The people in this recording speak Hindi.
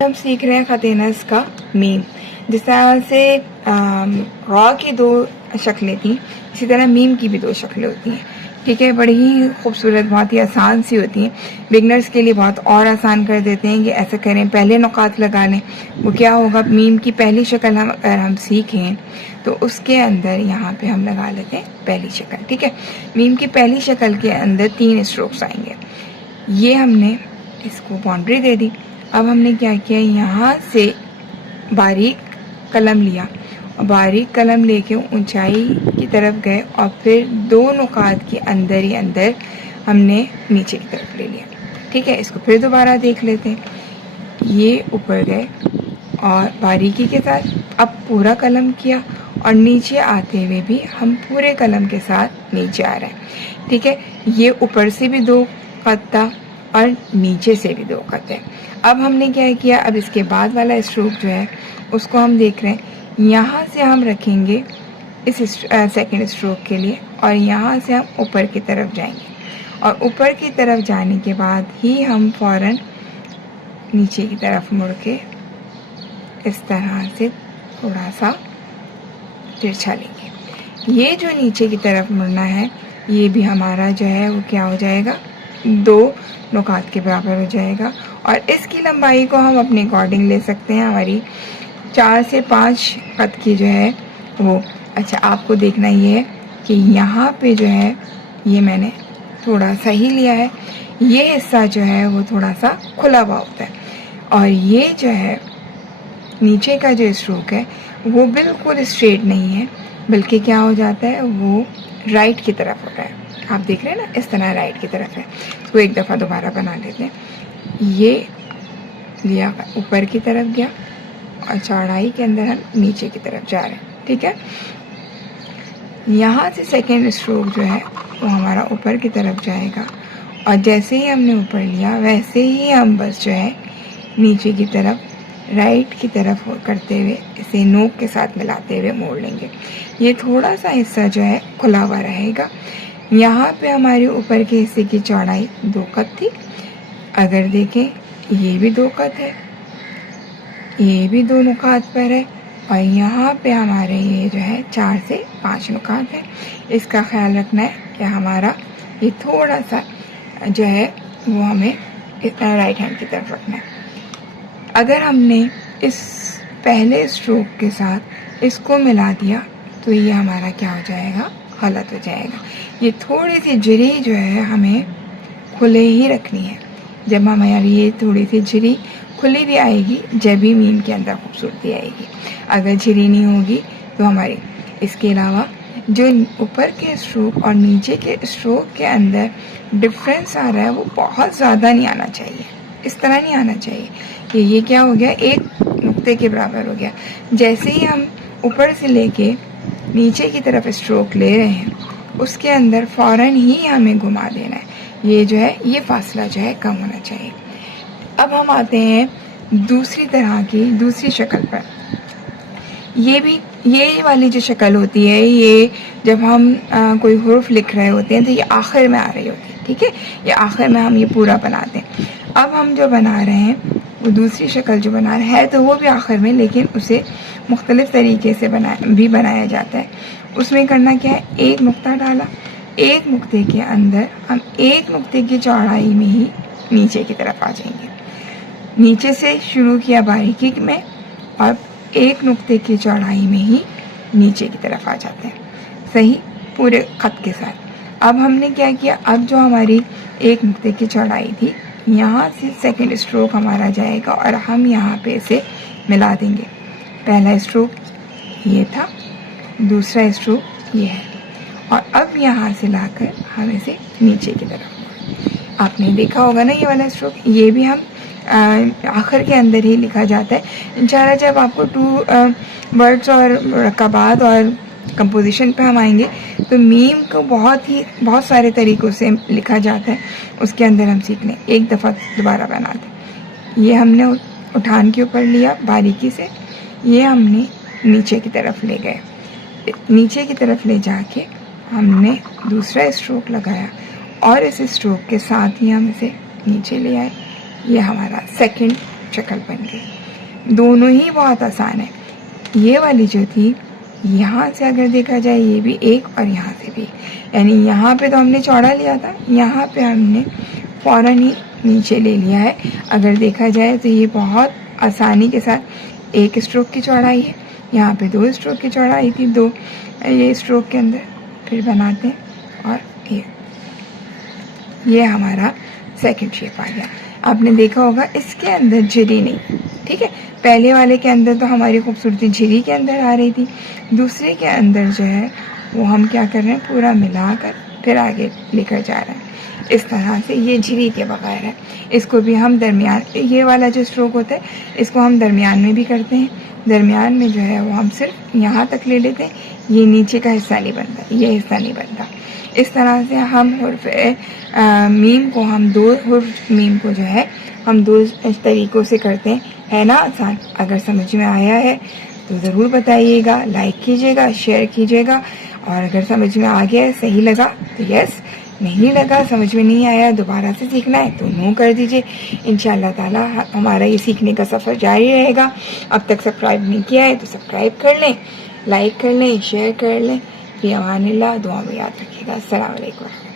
हम सीख रहे हैं खतेनस का मीम। जिस तरह से रॉ की दो शक्लें थी, इसी तरह मीम की भी दो शक्लें होती हैं। ठीक है, बड़ी ही खूबसूरत, बहुत ही आसान सी होती हैं। बिगनर्स के लिए बहुत और आसान कर देते हैं कि ऐसा करें, पहले नुकात लगा लें। वो क्या होगा, मीम की पहली शक्ल अगर हम सीखें तो उसके अंदर यहाँ पे हम लगा लेते हैं पहली शक्ल। ठीक है, मीम की पहली शक्ल के अंदर 3 स्ट्रोक्स आएंगे। ये हमने इसको बाउंड्री दे दी। अब हमने क्या किया, यहाँ से बारीक कलम लिया और बारीक कलम लेके ऊंचाई की तरफ गए और फिर 2 नुकात के अंदर ही अंदर हमने नीचे की तरफ ले लिया। ठीक है, इसको फिर दोबारा देख लेते हैं। ये ऊपर गए और बारीकी के साथ अब पूरा कलम किया और नीचे आते हुए भी हम पूरे कलम के साथ नीचे आ रहे हैं। ठीक है, ये ऊपर से भी 2 कत्ता और नीचे से भी 2 कत्ते। अब हमने क्या किया, अब इसके बाद वाला स्ट्रोक जो है उसको हम देख रहे हैं। यहाँ से हम रखेंगे इस सेकंड स्ट्रोक के लिए और यहाँ से हम ऊपर की तरफ जाएंगे और ऊपर की तरफ जाने के बाद ही हम फ़ौरन नीचे की तरफ मुड़ के इस तरह से थोड़ा सा तिरछा लेंगे। ये जो नीचे की तरफ मुड़ना है, ये भी हमारा जो है वो क्या हो जाएगा, 2 नुकात के बराबर हो जाएगा। और इसकी लंबाई को हम अपने अकॉर्डिंग ले सकते हैं, हमारी 4 से 5 कत की जो है वो। अच्छा, आपको देखना ये है कि यहाँ पे जो है ये मैंने थोड़ा सा ही लिया है। ये हिस्सा जो है वो थोड़ा सा खुला हुआ होता है और ये जो है नीचे का जो स्ट्रोक है वो बिल्कुल स्ट्रेट नहीं है, बल्कि क्या हो जाता है, वो राइट की तरफ हो रहा है। आप देख रहे हैं ना, इस तरह राइट की तरफ है। इसको एक दफ़ा दोबारा बना लेते हैं। ये लिया, ऊपर की तरफ गया और चौड़ाई के अंदर हम नीचे की तरफ जा रहे हैं। ठीक है, यहाँ से सेकेंड स्ट्रोक जो है वो हमारा ऊपर की तरफ जाएगा और जैसे ही हमने ऊपर लिया वैसे ही हम बस जो है नीचे की तरफ राइट की तरफ करते हुए इसे नोक के साथ मिलाते हुए मोड़ लेंगे। ये थोड़ा सा हिस्सा जो है खुला हुआ रहेगा। यहाँ पे हमारे ऊपर के हिस्से की चौड़ाई 2 कत थी। अगर देखें, ये भी 2 कत है, ये भी 2 नुकात पर है और यहाँ पे हमारे ये जो है 4 से 5 नुकात है। इसका ख्याल रखना है कि हमारा ये थोड़ा सा जो है वो हमें राइट हैंड की तरफ रखना है। अगर हमने इस पहले स्ट्रोक के साथ इसको मिला दिया तो ये हमारा क्या हो जाएगा, गलत हो जाएगा। ये थोड़ी सी झिरी जो है हमें खुले ही रखनी है। जब हमारी ये थोड़ी सी झिरी खुली भी आएगी, जब भी मीम के अंदर खूबसूरती आएगी। अगर झिरी नहीं होगी तो हमारी, इसके अलावा जो ऊपर के स्ट्रोक और नीचे के स्ट्रोक के अंदर डिफरेंस आ रहा है वो बहुत ज़्यादा नहीं आना चाहिए, इस तरह नहीं आना चाहिए कि ये क्या हो गया, 1 नुक्ते के बराबर हो गया। जैसे ही हम ऊपर से लेके नीचे की तरफ स्ट्रोक ले रहे हैं उसके अंदर फ़ौरन ही हमें घुमा देना है। ये जो है ये फासला जो है कम होना चाहिए। अब हम आते हैं दूसरी तरह की दूसरी शक्ल पर। ये वाली जो शक्ल होती है, ये जब हम कोई हुर्फ लिख रहे होते हैं तो ये आखिर में आ रही होती है। ठीक है, ये आखिर में हम ये पूरा बनाते हैं। अब हम जो बना रहे हैं वो दूसरी शक्ल जो बना रहे हैं तो वो भी आखिर में, लेकिन उसे मुख्तलिफ तरीके से बनाया जाता है। उसमें करना क्या है, 1 नुक्ता डाला, 1 नुक्ते के अंदर हम 1 नुक्ते की चौड़ाई में ही नीचे की तरफ आ जाएंगे। नीचे से शुरू किया बारीकी में और 1 नुक्ते की चौड़ाई में ही नीचे की तरफ आ जाते हैं, सही पूरे खत के साथ। अब हमने क्या किया, अब जो हमारी 1 नुक्ते की चौड़ाई थी, यहाँ से सेकंड स्ट्रोक हमारा जाएगा और हम यहाँ पे इसे मिला देंगे। पहला स्ट्रोक ये था, दूसरा स्ट्रोक ये है और अब यहाँ से लाकर हम इसे नीचे की तरफ, आपने देखा होगा ना ये वाला स्ट्रोक, ये भी हम आखिर के अंदर ही लिखा जाता है। इंशाल्लाह जब आपको 2 वर्ड्स और रकाबात और कंपोजिशन पे हम आएंगे तो मीम को बहुत सारे तरीक़ों से लिखा जाता है, उसके अंदर हम सीख लें। एक दफ़ा दोबारा बना दें। ये हमने उठान के ऊपर लिया बारीकी से, ये हमने नीचे की तरफ ले गए, नीचे की तरफ ले जाके हमने दूसरा स्ट्रोक लगाया और इस स्ट्रोक के साथ ही हम इसे नीचे ले आए। ये हमारा सेकंड शक्ल बन गई। दोनों ही बहुत आसान है। ये वाली जो थी, यहाँ से अगर देखा जाए ये भी एक और यहाँ से भी, यानी यहाँ पे तो हमने चौड़ा लिया था, यहाँ पे हमने फ़ौरन ही नीचे ले लिया है। अगर देखा जाए तो ये बहुत आसानी के साथ एक स्ट्रोक की चौड़ाई है। यहाँ पे 2 स्ट्रोक की चौड़ाई थी, 2 ये स्ट्रोक के अंदर। फिर बनाते हैं और ये हमारा सेकंड शेप आ गया। आपने देखा होगा इसके अंदर झिरी नहीं, ठीक है। पहले वाले के अंदर तो हमारी खूबसूरती झिरी के अंदर आ रही थी, दूसरे के अंदर जो है वो हम क्या कर रहे हैं, पूरा मिलाकर फिर आगे लेकर जा रहे हैं। इस तरह से ये झिरी के बगैर है। इसको भी हम दरमियान, ये वाला जो स्ट्रोक होता है इसको हम दरमियान में भी करते हैं। दरमियान में जो है वो हम सिर्फ यहाँ तक ले लेते हैं, ये नीचे का हिस्सा नहीं बनता, ये हिस्सा नहीं बनता। इस तरह से हम हुर्फ मीम को, हम 2 हुर्फ मीम को जो है हम 2 तरीक़ों से करते हैं। है ना आसान? अगर समझ में आया है तो ज़रूर बताइएगा, लाइक कीजिएगा, शेयर कीजिएगा। और अगर समझ में आ गया है, सही लगा तो यस, नहीं लगा, समझ में नहीं आया, दोबारा से सीखना है तो नो कर दीजिए। इंशाअल्लाह ताला हमारा ये सीखने का सफ़र जारी रहेगा। अब तक सब्सक्राइब नहीं किया है तो सब्सक्राइब कर लें, लाइक कर लें, शेयर कर लें। फ़ी अमानिल्लाह, दुआ में याद रखिएगा। अस्सलाम वालेकुम।